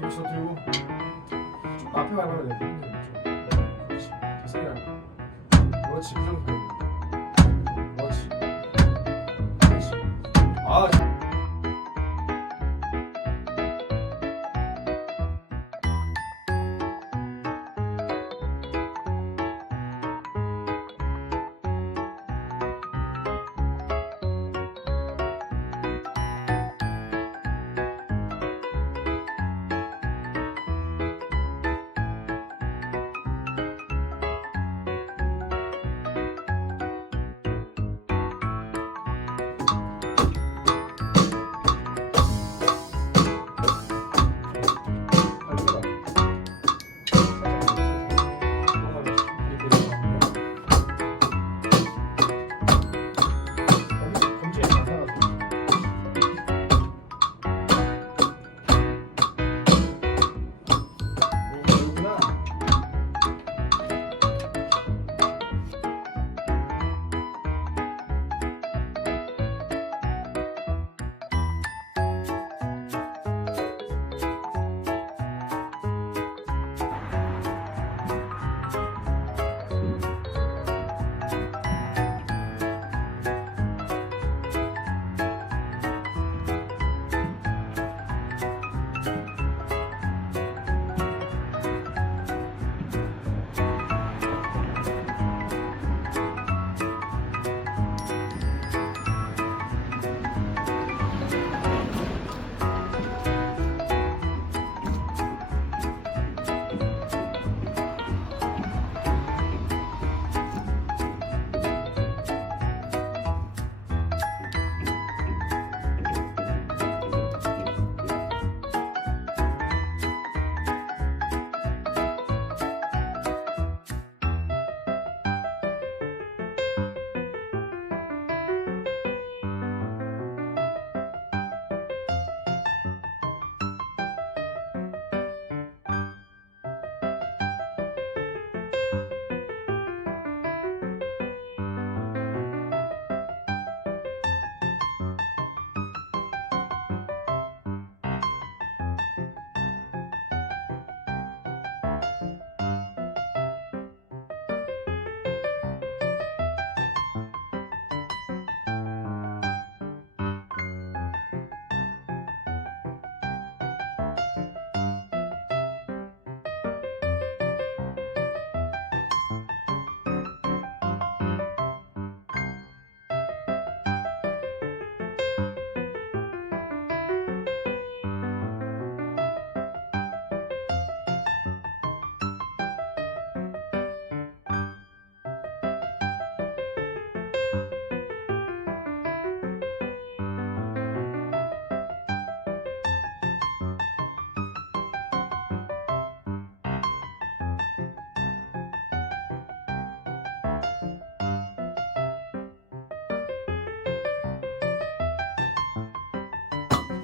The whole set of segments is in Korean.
뒤꿈치 들고 좀 앞에 밟아야 돼. 그렇지. 더 세게 밟아. 그렇지. 그정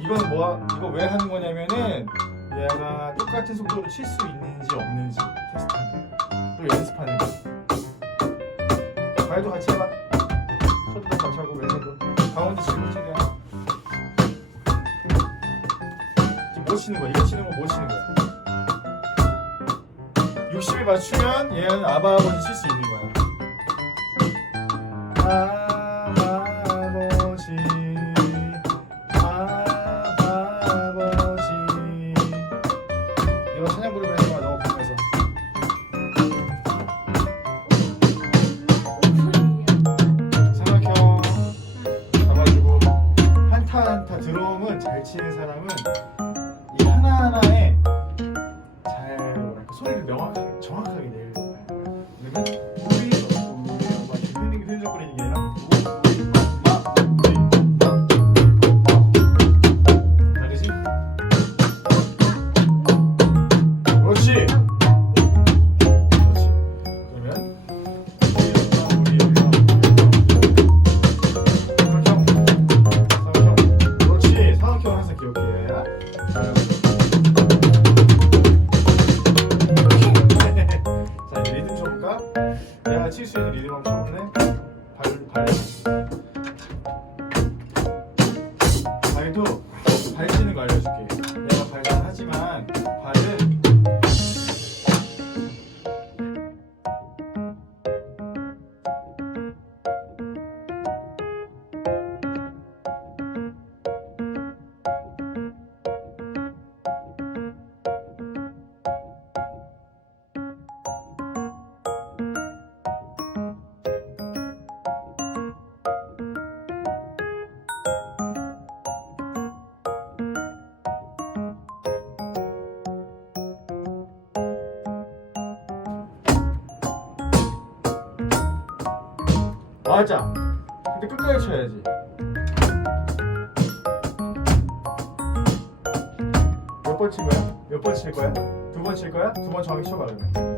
이건 뭐 이거 왜 하는 거냐면은 얘가 똑같은 속도로 칠 수 있는지 없는지 테스트하는 거예요. 또 연습하는 거. 발도 같이 해봐. 손도 같이 하고 왼손도 가운데 치고 최대한. 지금 뭐 치는 거야? 이거 치는 거 뭐 치는 거야? 60에 맞추면 얘는 아바아버지 칠 수 있는 거야. 아 이거 봐 너무 부르면서. 삼각형 잡아주고 한타 한타 드럼은 잘 치는 사람은 이 하나하나에 잘 뭐랄까 소리를 명확하게 정확하게 맞아. 근데 끝까지 쳐야지. 몇번칠 거야? 몇 번 칠 거야? 두 번 칠 거야? 두 번 정확히 쳐봐 그러면.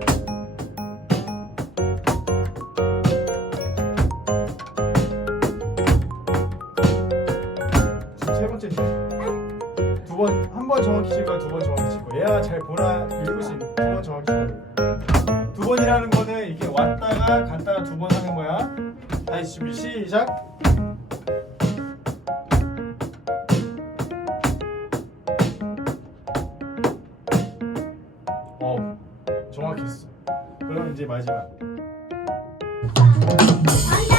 세 번째 칠. 두번 한 번 정확히 칠 거야? 두 번 정확히 칠 거야? 얘가 잘 보나 읽을 수 있는 두 번 정확히 쳐. 두 번이라는 거는 이게 왔다가 갔다가 두 번 하는 거야. 다시 준비 시작. 어, 정확했어. 그럼 이제 마지막. 정답